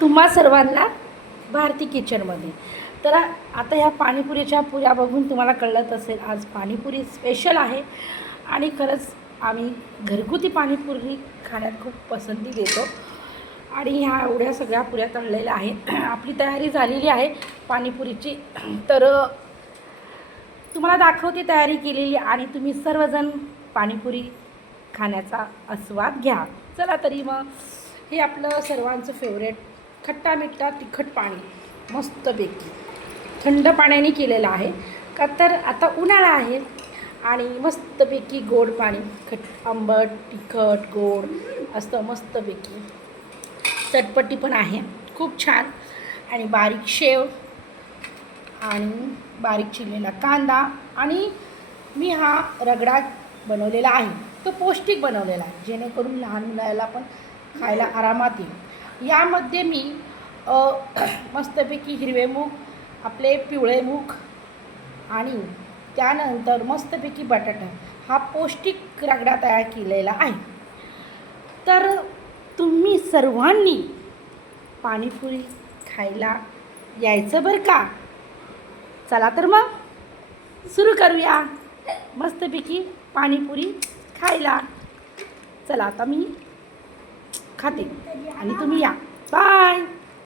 तुम्हा सर्वांना भारती किचनमध्ये. तर आता ह्या पाणीपुरीच्या पुऱ्या बघून तुम्हाला कळत असेल आज पाणीपुरी स्पेशल आहे. आणि खरंच आम्ही घरगुती पाणीपुरी खाण्यात खूप पसंती देतो. आणि ह्या एवढ्या सगळ्या पुऱ्या तळलेल्या आहेत. आपली तयारी झालेली आहे पाणीपुरीची. तर तुम्हाला दाखवते तयारी केलेली आणि तुम्ही सर्वजण पाणीपुरी खाण्याचा आस्वाद घ्या. चला तरी मग हे आपलं सर्वांचं फेवरेट खट्टा मिठ्ठा तिखट पाणी मस्तपैकी थंड पाण्याने केलेलं आहे का. तर आता उन्हाळा आहे आणि मस्तपैकी गोड पाणी आंबट तिखट गोड असतं मस्तपैकी. चटपटी पण आहे खूप छान. आणि बारीक शेव आणि बारीक चिरलेला कांदा आणि मी हा रगडा बनवलेला आहे. तो पौष्टिक बनवलेला आहे जेणेकरून लहान मुलाला पण खायला आरामात येईल. यामध्ये मी मस्तपैकी हिरवे मूग आपले पिवळे मूग आणि त्यानंतर मस्तपैकी बटाटा हा पौष्टिक रगडा तयार केलेला आहे. तर तुम्ही सर्वांनी पाणीपुरी खायला यायचं बरं का. चला तर मग सुरू करूया मस्तपैकी पाणीपुरी खायला. चला आता मी खाते आणि तुम्ही या. बाय.